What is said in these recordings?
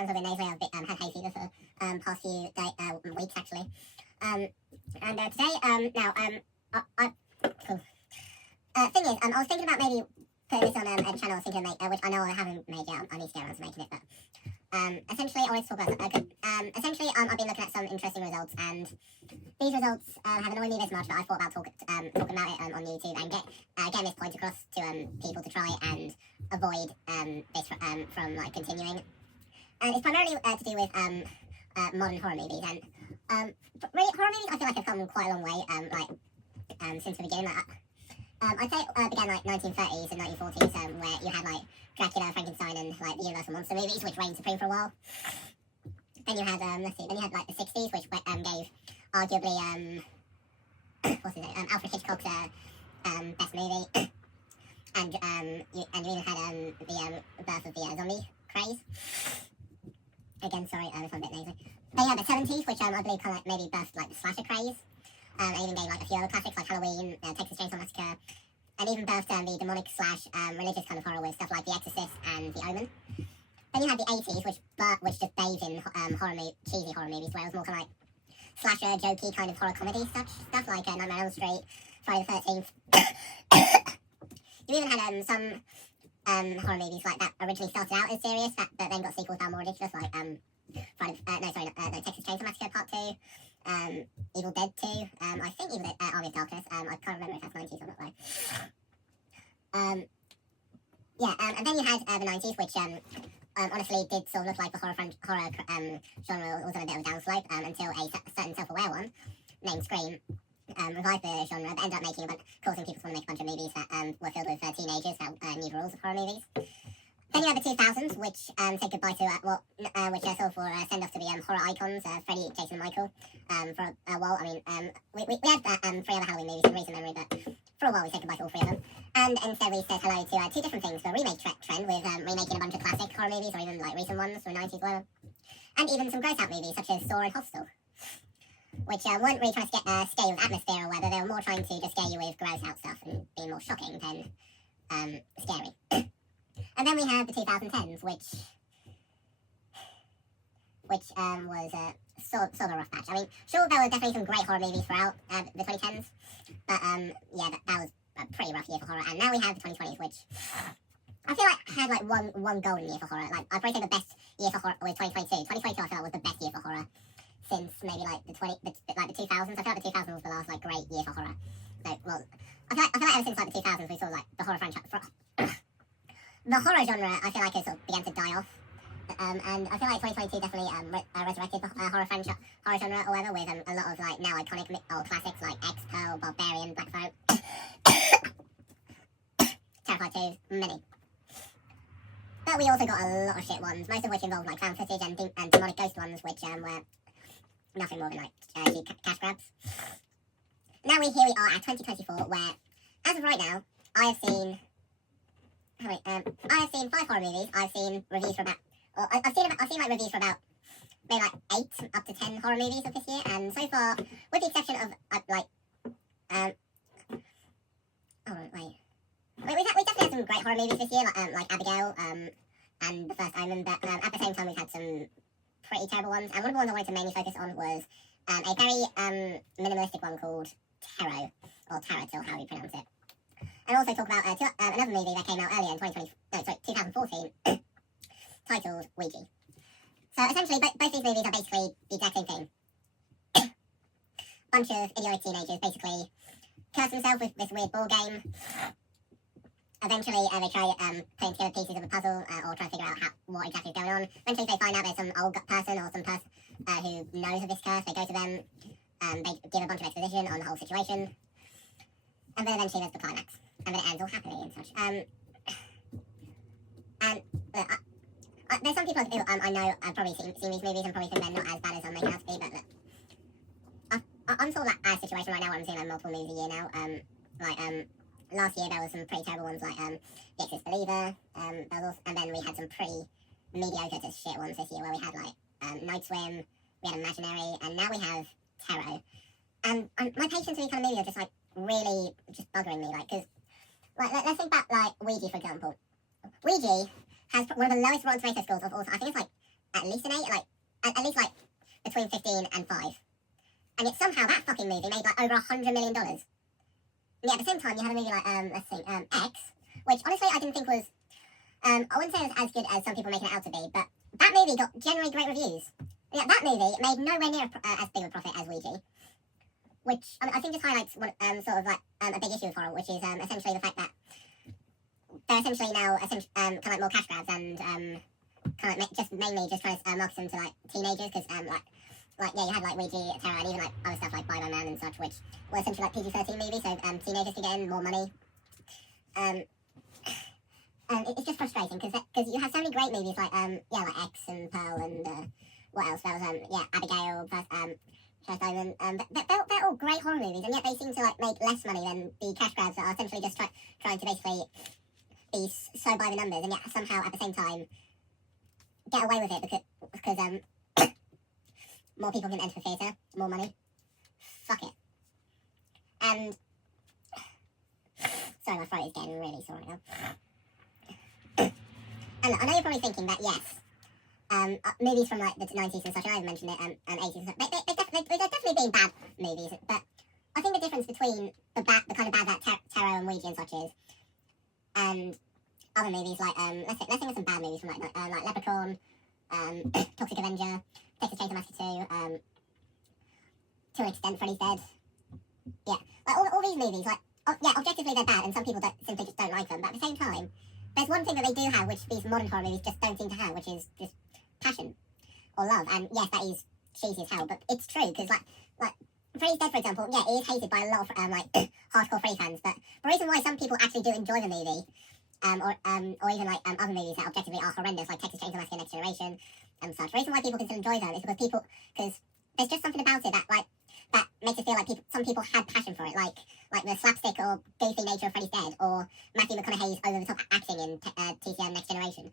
sounds a bit nasally. I've had hay fever for past few weeks actually. And today, cool. Thing is, I was thinking about maybe putting this on a channel I was thinking of make, which I know I haven't made yet. I need to get around to making it, but essentially, I wanted to talk about essentially, I've been looking at some interesting results, and these results have annoyed me this much that I thought about talking about it on YouTube and getting this point across to people to try and avoid this from like continuing. And it's primarily to do with modern horror movies, and really horror movies I feel like have come quite a long way since the beginning. I'd say it began like 1930s and 1940s, where you had like Dracula, Frankenstein, and like the Universal monster movies, which reigned supreme for a while. Then you had then you had like the 60s, which gave arguably what's his name, Alfred Hitchcock's best movie, and you even had the birth of the zombie craze. Again, sorry, this one's a bit nasally. Then you had the 70s, which I believe kind of like maybe birthed like the slasher craze. And even gave like a few other classics like Halloween, Texas Chainsaw Massacre, and even birthed the demonic / religious kind of horror with stuff like The Exorcist and The Omen. Then you had the 80s, which just bathed in cheesy horror movies, where it was more kind of like slasher, jokey kind of horror comedy stuff like Nightmare on Elm Street, Friday the 13th. You even had some horror movies like that originally started out as serious, but then got sequels that were more ridiculous, like Texas Chainsaw Massacre Part 2. Evil Dead 2, I think Evil Dead, Army of Darkness, I can't remember if that's 90s or not though. And then you had the 90s, which honestly did sort of look like the horror genre was on a bit of a downslope until a certain self-aware one named Scream revived the genre, but ended up causing people to want to make a bunch of movies that were filled with teenagers that knew the rules of horror movies. Then you had the 2000s, which said goodbye to which sort of for send off to the horror icons, Freddy, Jason, and Michael. For a while, I mean, we had 3 other Halloween movies in recent memory, but for a while we said goodbye to all 3 of them. And instead we said hello to 2 different things: the remake trend with remaking a bunch of classic horror movies, or even like recent ones from the 90s, whatever, and even some gross out movies such as Saw and Hostel, which weren't really trying to scare you with atmosphere or weather. They were more trying to just scare you with gross out stuff and be more shocking than scary. And then we have the 2010s, which was sort of a rough patch. I mean, sure, there were definitely some great horror movies throughout the 2010s, but that was a pretty rough year for horror. And now we have the 2020s, which I feel like had like one golden year for horror. Like I'd probably say the best year for horror was 2022. 2022 I feel like was the best year for horror since maybe like the 2000s. I feel like the 2000s was the last like great year for horror. So, well, I feel like ever since like the 2000s we saw like the horror franchise. The horror genre, I feel like it sort of began to die off, and I feel like 2022 definitely resurrected the horror genre or whatever, with a lot of like now iconic old classics like X, Pearl, Barbarian, Black Phone, Terrifier 2, many. But we also got a lot of shit ones, most of which involved like found footage and demonic ghost ones, which were nothing more than like cheap cash grabs. Now here we are at 2024, where as of right now, I have seen 5 horror movies. I've seen reviews for about, I've seen like reviews for about maybe like 8 up to 10 horror movies of this year, and so far, with the exception of we definitely had some great horror movies this year, like Abigail, and The First Omen, but at the same time we've had some pretty terrible ones, and one of the ones I wanted to mainly focus on was a very minimalistic one called Tarot, or Tarot, or how you pronounce it. And also talk about another movie that came out earlier in 2014, titled Ouija. So essentially, both these movies are basically the exact same thing. Bunch of idiotic teenagers basically curse themselves with this weird ball game. Eventually, they try putting together pieces of a puzzle or try to figure out what exactly is going on. Eventually, they find out there's some old person or some person who knows of this curse. They go to them, they give a bunch of exposition on the whole situation, and then eventually there's the climax. And then it ends all happily and such. There's some people who I know I've probably seen these movies and probably think they're not as bad as I'm making out to be, but I'm sort of like at a situation right now where I'm seeing like multiple movies a year now. Last year there was some pretty terrible ones like The Exorcist Believer, and then we had some pretty mediocre to shit ones this year where we had like Night Swim, we had Imaginary, and now we have Tarot. And my patience with these kind of movies are just like really just buggering me, like, because like, let's think about like Ouija, for example. Ouija has one of the lowest Rotten Tomato scores of all time. I think it's like at least an 8, like, at least, like, between 15 and 5. And yet somehow that fucking movie made, like, over $100 million. And yet at the same time, you have a movie like, let's see, X, which honestly I didn't think was, I wouldn't say it was as good as some people making it out to be, but that movie got generally great reviews. And yet that movie made nowhere near as big a profit as Ouija. Which, I think just highlights one, sort of, like, a big issue with horror, which is, essentially the fact that they're essentially now, kind of like more cash grabs and, kind of like mainly just trying to market them to, like, teenagers, because, like, yeah, you had, like, Ouija, Tarot, and even, like, other stuff like Bye Bye Man and such, which were essentially, like, PG-13 movies, so, teenagers could get in more money. And it's just frustrating, because you have so many great movies, like, yeah, like X and Pearl and, what else? There was, yeah, Abigail, First Omen, but they're all great horror movies, and yet they seem to, like, make less money than the cash grabs that are essentially just trying to basically be so by the numbers, and yet somehow at the same time get away with it because more people can enter the theatre, more money. Fuck it. And sorry, my throat is getting really sore now. And look, I know you're probably thinking that yes, movies from like the 90s and such, and I haven't mentioned it, and 80s and stuff, they've definitely been bad movies, but I think the difference between the kind of bad that Tarot and Ouija and such is, and other movies like, let's think of some bad movies from like Leprechaun, Toxic Avenger, Texas Chainsaw Massacre 2, to an extent Freddy's Dead, yeah, like all these movies, like, yeah, objectively they're bad, and some people simply just don't like them, but at the same time, there's one thing that they do have, which these modern horror movies just don't seem to have, which is just passion or love. And yes, that is cheesy as hell, but it's true, because like Freddy's Dead, for example, yeah, it is hated by a lot of like hardcore Freddy fans, but the reason why some people actually do enjoy the movie, or even like other movies that objectively are horrendous, like Texas Chainsaw Massacre, Next Generation, and such, the reason why people can still enjoy them is because there's just something about it that makes it feel like some people had passion for it, like the slapstick or goofy nature of Freddy's Dead, or Matthew McConaughey's over-the-top acting in TCM Next Generation.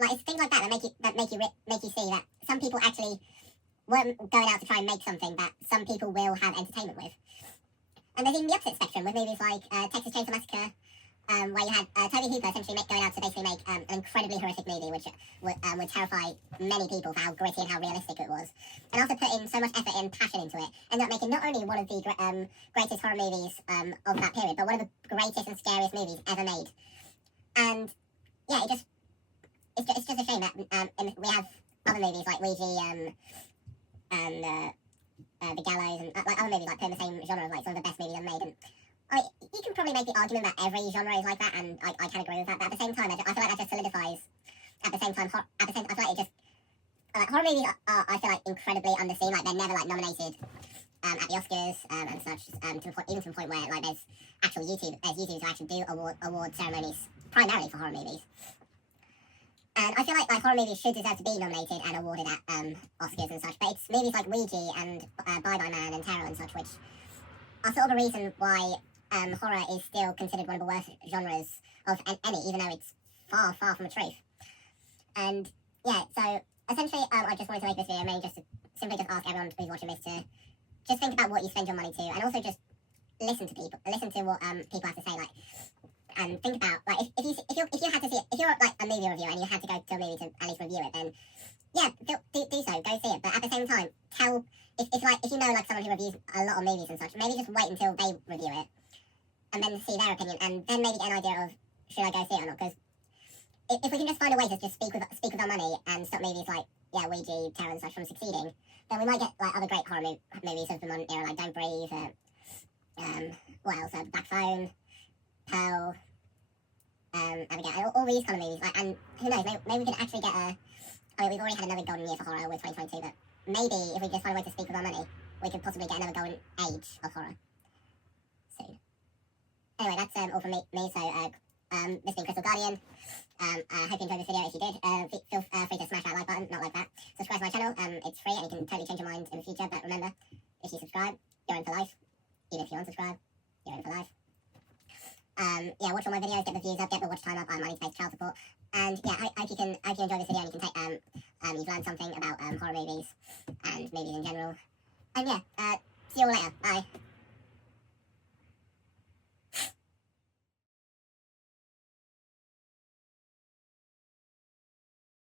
Like, it's things like that make you see that some people actually weren't going out to try and make something that some people will have entertainment with. And there's even the opposite spectrum with movies like Texas Chainsaw Massacre, where you had Toby Hooper essentially going out to basically make an incredibly horrific movie, which would terrify many people for how gritty and how realistic it was, and also put in so much effort and passion into it, ended up making not only one of the greatest horror movies of that period, but one of the greatest and scariest movies ever made. And yeah, it's just a shame that we have other movies like Ouija and The Gallows, and like other movies like play in the same genre of like some of the best movies ever made. And you can probably make the argument that every genre is like that, and I can agree with that. But at the same time, I feel like that just solidifies. At the same time, I feel like it just horror movies are I feel like incredibly underseen. Like they're never like nominated at the Oscars and such. Even to the point where like there's YouTubers who actually do award ceremonies primarily for horror movies. And I feel like horror movies should deserve to be nominated and awarded at Oscars and such. But it's movies like Ouija and Bye Bye Man and Tarot and such which are sort of a reason why horror is still considered one of the worst genres of any, even though it's far, far from the truth. And yeah, so essentially, I just wanted to make this video mainly just to simply just ask everyone who's watching this to just think about what you spend your money to, and also just listen to what people have to say, like, and think about like if you had to see it, if you're like a movie reviewer and you had to go to a movie to at least review it, then yeah, do so, go see it. But at the same time, if you know like someone who reviews a lot of movies and such, maybe just wait until they review it and then see their opinion, and then maybe get an idea of should I go see it or not. Because if we can just find a way to just speak with our money and stop movies like Ouija, Tarot and such from succeeding, then we might get like other great horror movies of the modern era, like Don't Breathe, what else? Black Phone, Pearl, Abigail, all these kind of movies. Like, and who knows? Maybe we could actually get we've already had another golden year for horror with 2022, but maybe if we just find a way to speak with our money, we could possibly get another golden age of horror soon. Anyway, that's all from me. So, this being Crystal Guardian. I hope you enjoyed this video. If you did, feel free to smash that like button, not like that. Subscribe to my channel. It's free and you can totally change your mind in the future. But remember, if you subscribe, you're in for life. Even if you unsubscribe, you're in for life. Yeah, watch all my videos, get the views up, get the watch time up. I need to pay child support. And yeah, I hope you enjoy this video and you can take you've learned something about horror movies and movies in general. And yeah, see you all later. Bye.